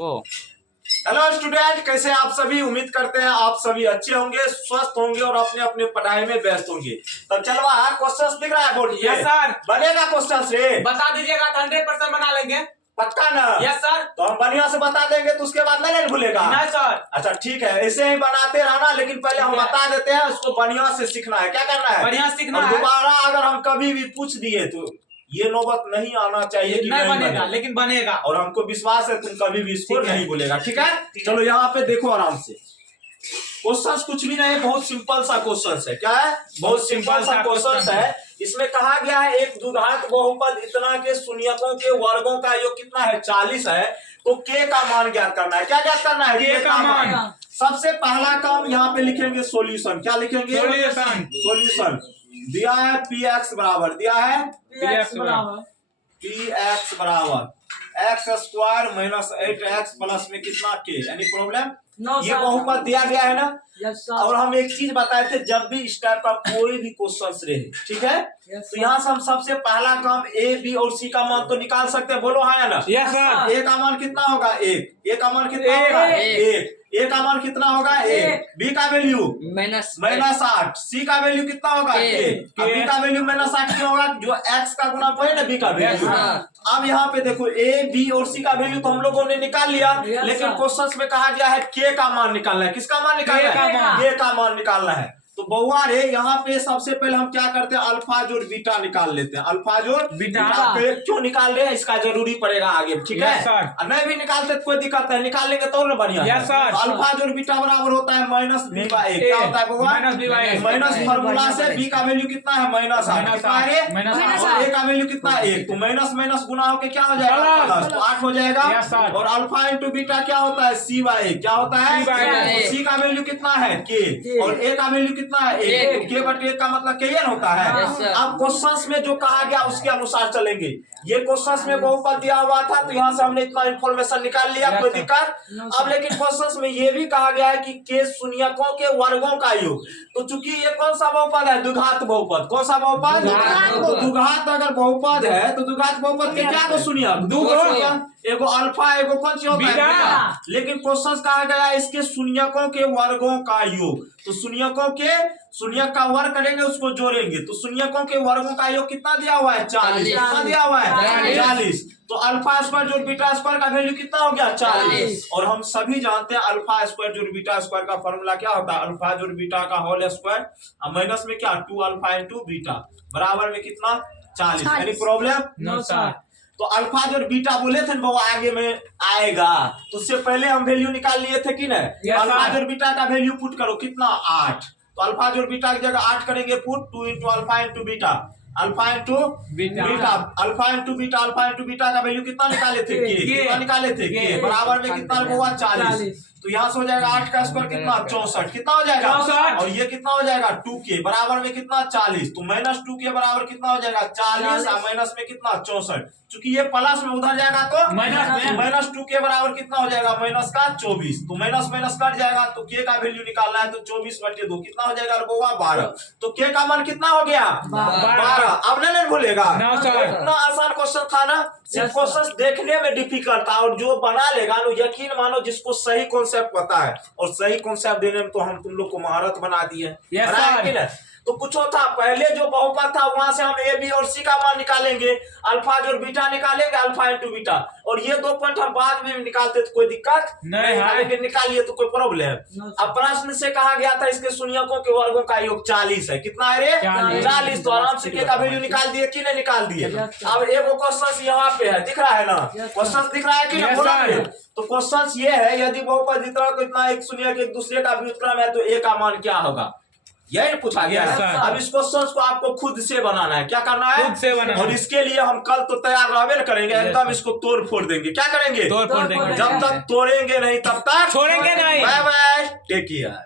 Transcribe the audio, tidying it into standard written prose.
ओ hello student, कैसे आप सभी। उम्मीद करते हैं आप सभी अच्छे होंगे, स्वस्थ होंगे और अपने अपने पढ़ाई में व्यस्त होंगे। तब चलवा क्वेश्चन दिख रहा है बोर्ड पे? Yes sir. बनेगा क्वेश्चन से? बता दीजिएगा तो 100% बना लेंगे। पक्का ना? Yes sir. तो हम बढ़िया से बता देंगे तो उसके बाद नहीं भूलेगा? नहीं सर। अच्छा ठीक है, ऐसे ही बनाते रहना, लेकिन पहले हम बता देते हैं, उसको बढ़िया से सीखना है। क्या करना है? बढ़िया सीखना और है। दोबारा अगर हम कभी भी पूछ दिए तो ये नौबत नहीं आना चाहिए कि नहीं बनेगा, बनेगा। लेकिन बनेगा। और हमको विश्वास है तुम कभी भी इसको ठीक है। नहीं भूलेगा। ठीक है, ठीक है। चलो यहाँ पे देखो आराम से। क्वेश्चन कुछ भी नहीं, बहुत सिंपल सा क्वेश्चन है। क्या है? बहुत सिंपल सा क्वेश्चन है। इसमें कहा गया है एक द्विघात बहुपद इतना के शून्यकों के वर्गों का योग कितना है? 40 है। तो के का मान ज्ञात करना है। क्या ज्ञात करना है? के का मान। सबसे पहला काम यहाँ पे लिखेंगे सॉल्यूशन। क्या लिखेंगे? सॉल्यूशन। सॉल्यूशन दिया है पी एक्स बराबर, दिया है px बराबर पी एक्स बराबर x square minus 8x plus में कितना के। Any problem? ये बहुपद दिया गया है ना। और हम एक चीज बताए थे, जब भी इस टाइप का कोई भी क्वेश्चन रहे, ठीक है, तो यहाँ से हम सबसे पहला काम ए बी और सी का मान तो निकाल सकते हैं। बोलो हाँ या ना? Yes sir. ए का मान कितना होगा? एक। ए का मान कितना होगा? एक। ए का मान कितना होगा? एक। बी का वैल्यू -8। सी का वैल्यू कितना होगा? के। बी का वैल्यू -8 क्यों होगा? जो एक्स का गुना है ना बी का वैल्यू। अब यहाँ पे देखो ए बी और सी का वैल्यू तो हम लोगों ने निकाल लिया, लेकिन क्वेश्चन में कहा गया है के का मान निकालना है। किसका मान निकालना है? के का मान निकालना है। तो बउआ रे, यहाँ पे सबसे पहले हम क्या करते हैं? अल्फा जोड़ बीटा निकाल लेते हैं। अल्फा जोड़ बीटा क्यों निकाल रहे हैं? इसका जरूरी पड़ेगा आगे, ठीक है। और नहीं भी निकालते तो कोई दिक्कत नहीं, निकाल लेंगे तो ना बढ़िया। तो अल्फा जोड़ बीटा बराबर होता है -b/a। क्या होता है बउआ? माइनस फॉर्मूला से बी का वैल्यू कितना है? -8। कितना है? और ए का वैल्यू कितना है? 1। तो माइनस माइनस गुना होके क्या हो जाएगा? प्लस। तो 8 हो जाएगा। और अल्फा इंटू बीटा क्या होता है? c/a। क्या होता है? सी का वैल्यू कितना है? के। और ए का वैल्यू कितना है? 1। के बटे 1 का मतलब के होता है। अब क्वेश्चंस में जो कहा गया उसके अनुसार चलेंगे। ये क्वेश्चंस में बहुपद दिया हुआ था, तो यहाँ से हमने इतना इंफॉर्मेशन निकाल लिया, कोई दिक्कत? अब लेकिन क्वेश्चंस में ये भी कहा गया है कि के शून्यकों के वर्गों का योग। तो चूंकि ये कौन सा बहुपद है? द्विघात बहुपद। कौन सा बहुपद? तो द्विघात अगर बहुपद है तो द्विघात बहुपद के क्या को शून्यक? एगो अल्फा, एगो कौन सी होता है? लेकिन क्वेश्चन कहा गया है इसके शून्यकों के वर्गों का योग। तो शून्यकों के शून्यक का वर्ग करेंगे, उसको जोड़ेंगे, तो शून्यकों के वर्गों का योग कितना दिया हुआ है? 40। कितना दिया हुआ है? 40। तो अल्फा स्क्वायर जोड़ बीटा स्क्वायर का वैल्यू कितना हो गया? 40। और हम सभी जानते हैं अल्फा स्क्वायर जोड़ बीटा स्क्वायर का फॉर्मूला क्या होता है? अल्फा जोड़ बीटा का होल स्क्वायर माइनस में क्या 2 अल्फा इंटू बीटा बराबर में कितना? 40। Any problem? No sir. तो अल्फा जोड़ बीटा बोले थे ना वो आगे में आएगा, तो उससे पहले हम वैल्यू निकाल लिए थे कि नहीं? अल्फा जोड़ बीटा का वैल्यू पुट करो, कितना? 8। तो अल्फा जोड़ बीटा की जगह 8 करेंगे put, 2 into alpha into beta, alpha into beta, alpha into beta, alpha into beta का वैल्यू कितना निकाले थे? कितना निकाले थे? के बराबर में कितना हुआ? 40। तो यहाँ से हो जाएगा 8 का स्क्वायर कितना? 64। कितना हो जाएगा? 64। और ये कितना हो जाएगा? 2k बराबर में कितना? 40। तो -2k बराबर कितना हो जाएगा? 40। और माइनस में कितना? 64। चूंकि ये प्लस में उधर जाएगा तो -2k बराबर कितना हो जाएगा? माइनस का 24। तो माइनस माइनस कट जाएगा, तो k का वैल्यू निकालना है, तो 24/2 कितना हो जाएगा? 12। तो k का मान कितना हो गया? 12। अब नहीं भूलेगा। इतना आसान क्वेश्चन था ना। सिर्फ क्वेश्चन देखने में डिफिकल्ट था, और जो बना लेगा ना, यकीन मानो जिसको सही कॉन्सेप्ट पता है, और सही कॉन्सेप्ट देने में तो हम तुम लोग को महारत बना दिए। तो कुछ था पहले जो बहुपद था वहां से हम ए बी और सी का मान निकालेंगे, अल्फा जोड़ बीटा निकालेंगे, अल्फा इंटू बीटा, और ये 2 पॉइंट हम बाद में निकालते तो कोई दिक्कत नहीं है, निकालिए तो कोई प्रॉब्लम। अब प्रश्न से कहा गया था इसके शून्यकों के वर्गों का योग 40 है। कितना है रे? 40। तो आराम से के का वैल्यू निकाल दिए कि नहीं निकाल दिए? अब एगो क्वेश्चन यहाँ पे है, दिख रहा है ना? क्वेश्चन दिख रहा है कि नहीं? तो क्वेश्चन ये है, यदि बहुपद इतना को इतना एक शून्य के एक दूसरे का व्युत्क्रम है तो ए का मान क्या होगा? यही पूछा गया है। अब इस क्वेश्चन को आपको खुद से बनाना है। क्या करना है? खुद से बनाना। और इसके लिए हम कल तो तैयार रहबे करेंगे, एकदम इसको तोड़ फोड़ देंगे। क्या करेंगे? तोड़ फोड़ देंगे। जब तक तोड़ेंगे नहीं तब तक छोड़ेंगे नहीं। Bye bye, take care.